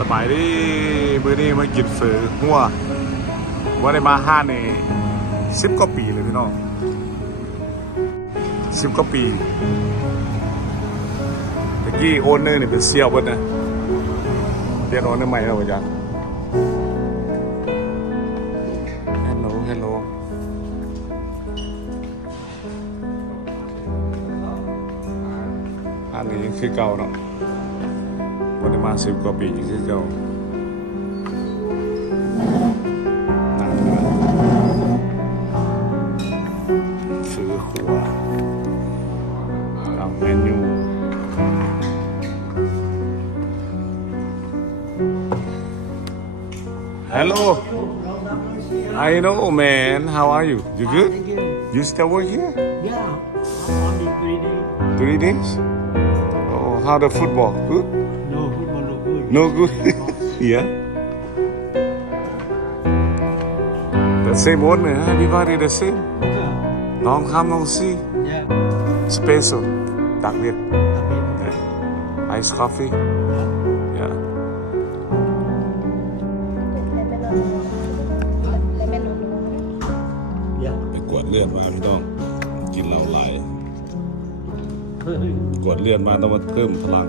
สบายดีมือนี้มากินฝือหัวว่าได้มาห้านนี่สิบกว่าปีเลยพี่น้องสิบกว่าปีตะกี้โอนเนอร์เนี่ยเป็นเซียวเบิดนะเปลี่ยนโอนเนอร์ใหม่แล้ววะจ๊ะฮัลโหลฮัลโหลอันนี้คือเก่าเนาะ วันนี้มาสิบกว่าปียังคือเก่านั่งมาซื้อขัวเอาเมนูฮัลโหล I know man how are you you good Thank you. you still work here Yeah, I'm only three days. three days oh how the football good No football, no good. No good. yeah. The same one, man. Everybody the same. Yeah. Long come no see. Yeah. Special. Đặc biệt. Okay. Yeah. Ice coffee. Yeah. Yeah. ไปกวดเลือดมาพี่น้องกินเหล้าหลายกวดเลือดมาต้องมาเพิ่มพลัง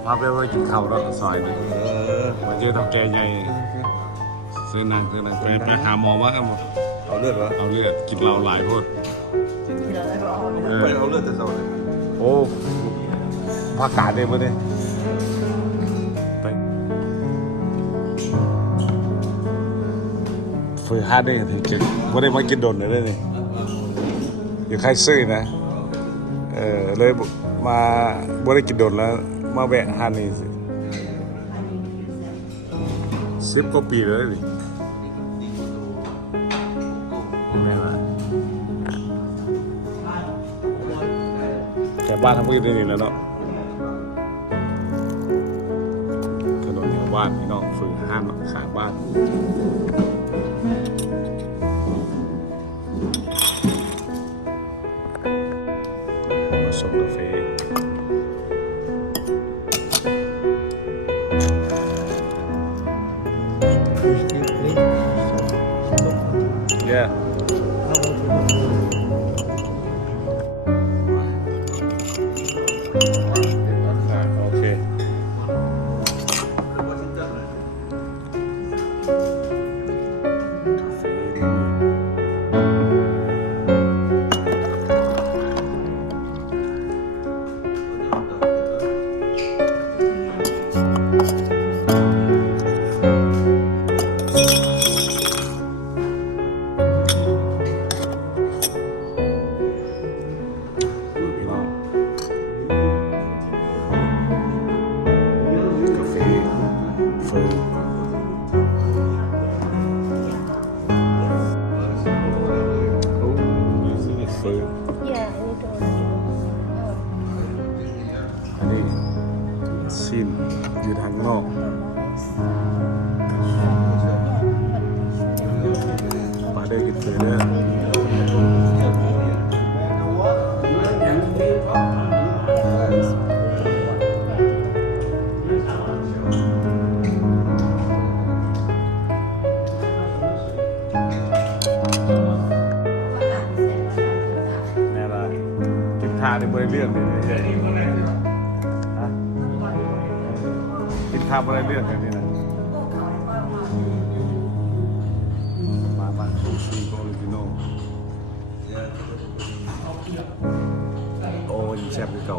โอ้พาไปไว้กินข้าวแล้วซอยหนึงมาเจอทำแกใหญ่ซื้อนางซื้อนางไปไปหาหมอมาครับผมเอาเลือดเหรอเอาเลือดกินเหล้าหลายโพดเออไปเอาเลือดแต่เช้าเลยโอ้ภาคกาดเลยปะเนี่ยไปฝืนห้าได้ถึงเจ็ดไม่ได้มากินโดนเลยเลยนี่อยู่ใครซื้อนะเออเลยมาบ่ได้กินโดนแล้ว มาแวะห้านนี่สิสิบกว่าปีเลยแม่ว่าแต่บ้านทำกินได้นี่แล้วเนาะถนนแถวบ้านพี่น้องฝืนห้ามขายบ้านผสมกาแฟ สิ้นอยู่ทางนอกปลาได้กินเฟยเด้อแน่ละกินทาในบริเรื่องเลย กินทาบริเรื่องกันนี่นะมาบ้านซูชิโอริจิโนโอ้ยแซ่บคือเก่า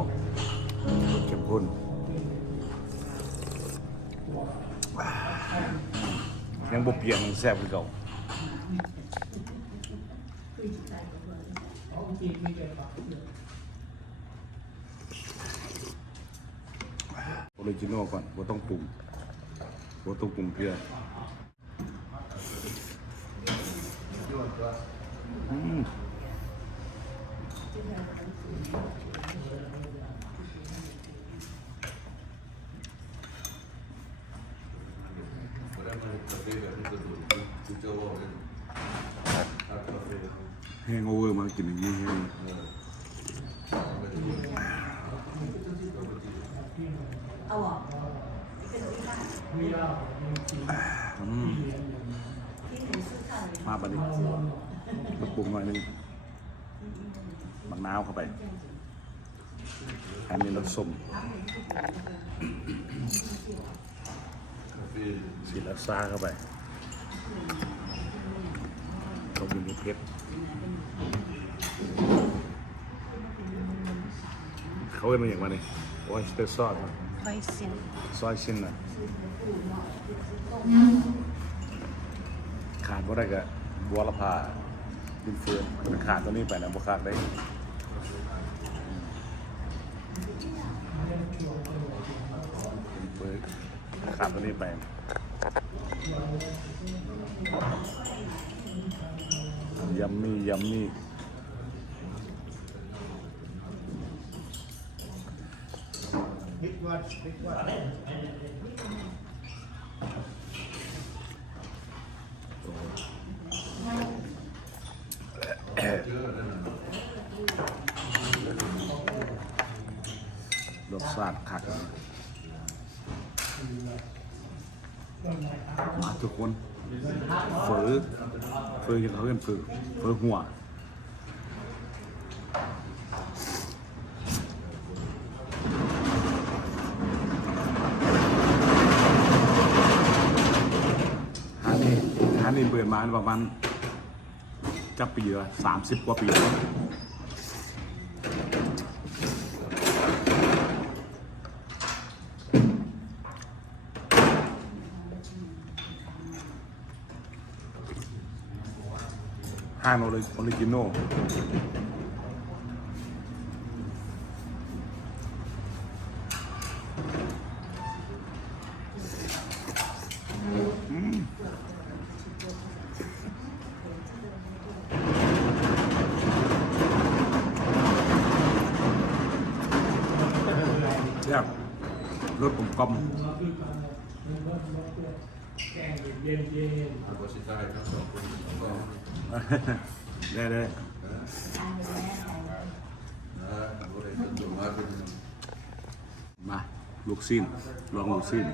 เข้มข้นยังบ่เปลี่ยนแซ่บคือเก่าอ ริจินอลก่อนบ่ต้องปรุงบ่ต้องปรุงเพียอืมแห้งโอเวอร์มากินอย่างนี้แห้ง อืมมาปะนี่มาปรุงหน่อยนึงบักน้าวเข้าไปอันนี้รสส้มสีลักซ่าเข้าไปต้มมีเผ็ดเขาเรียกมันอย่างไรนี่วอยสเตอร์ ซอสไว้สินซอยชิ้นน่ะขาดว่ได้ก็บัวละพาดินเฟืองมันขาดตัวนี้ไปนะบัวขาดได้ขาดตัวนี้ไปยัมมี่ยัมมี่ รสชาติคักมาทุกคนเฟอเฟอยังเขาเรียกเฟอเฟอหัวฮานี่ฮา นี่เปิดมาประมาณจะปีละสามสิบกว่าปีแล้วห้างออริจินอลแซ่บ รสกลมกลมได้ได้มาลูกสิ้นลองลูกสิ้น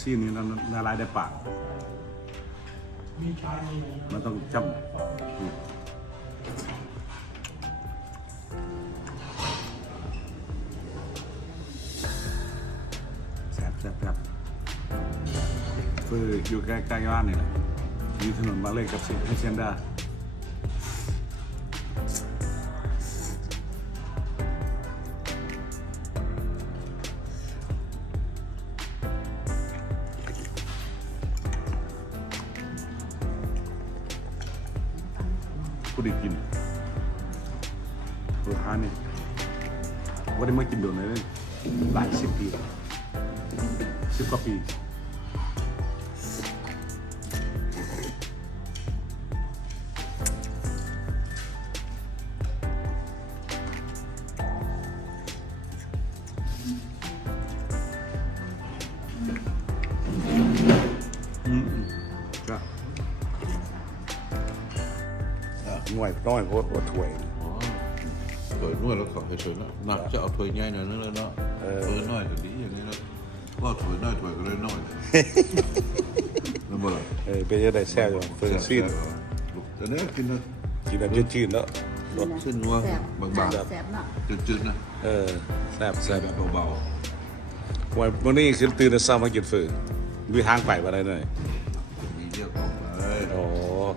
ซีนนี้ละละลายในปาก มันต้องจำอืมแซ่บแซ่บแซ่บคืออยู่ใกล้ๆบ้านนี่แหละอยู่ถนนบางเลนกับเซนเซนดา เออฮานี่ว่าได้มากินโดนเลยหลายสิบปีสิบกว่าปีอืมจ้ะอะหน่วยน้อยโคตรว่าถ้วย วยนวดแล้วขอให้ถวยน้อยหนักจะเอาถวยใหญ่หน่อยนึงเลยเนาะเออ ถวยน้อยจะดีอย่างนี้แล้วว่าถวยน้อยถวยก็เลยน้อยแล้วบ่ล่ะเออเป็นยังไงแซ่บอยู่เฟิร์นซีนแต่เนี้ยกินนะกินแบบจืดๆแล้วเส้นนัวบางๆแสบเนาะจืดๆนะเออแซ่บใส่แซ่บแบบเบาวันวันนี้คือตื่นแต่เช้ามากินเฟิร์นมีทางไปมาได้หน่อยๆมีเรียกออกไปโอ้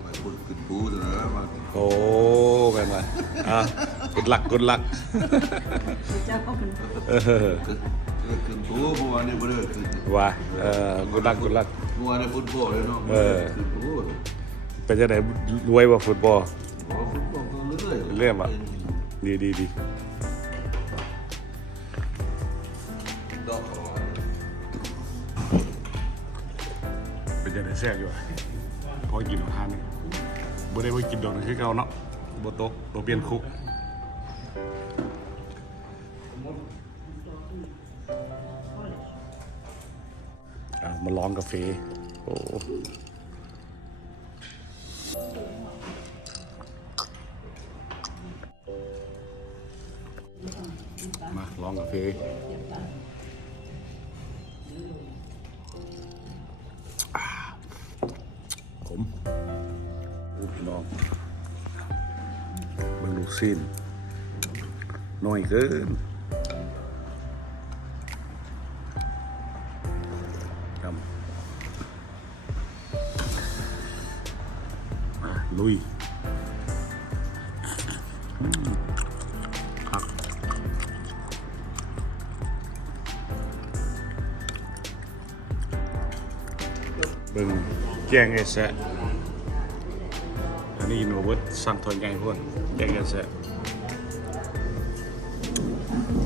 ไปพูดขึ้นพูดนะมาโอ้แม่นมาอะ ดลักกุดลักเจ้าก็เป็นเออขึ้นพูดเมื่อวานนี้บ่ได้ขึ้นว่าเออกุดลักกุดลักเมื่อวานนี้ฟุตบอลเลยเนาะเออเป็นยังไงรวยว่าฟุตบอลฟุตบอลก็เรื่อยเรื่อยมาดีดีดีดอกเป็นยังไงแซ่บอยู่อะพอกินอาหารนี่บ่ได้ว่กินดอกนี่คือเก่าเนาะบ่โตะบ่เปลี่ยนคุก อะมาลองกาแฟโอ้มาลองกาแฟอ่าขมโอ้พี่น้องเบิ่งลูกซีนน้อยเกิน เบิ่งแกงไอ้แซะอันนี้โนเวิร์ตสั่งทอนใหญ่พ่นแกงไอ้แซะ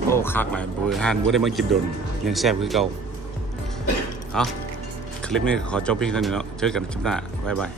โอ้คักหลายบริหารบ่ได้มากินดนยังแซ่บคือเก่าเอาคลิปนี้ขอจบเพียงเท่านี้เนาะเจอกันคลิปหน้าบ๊ายบาย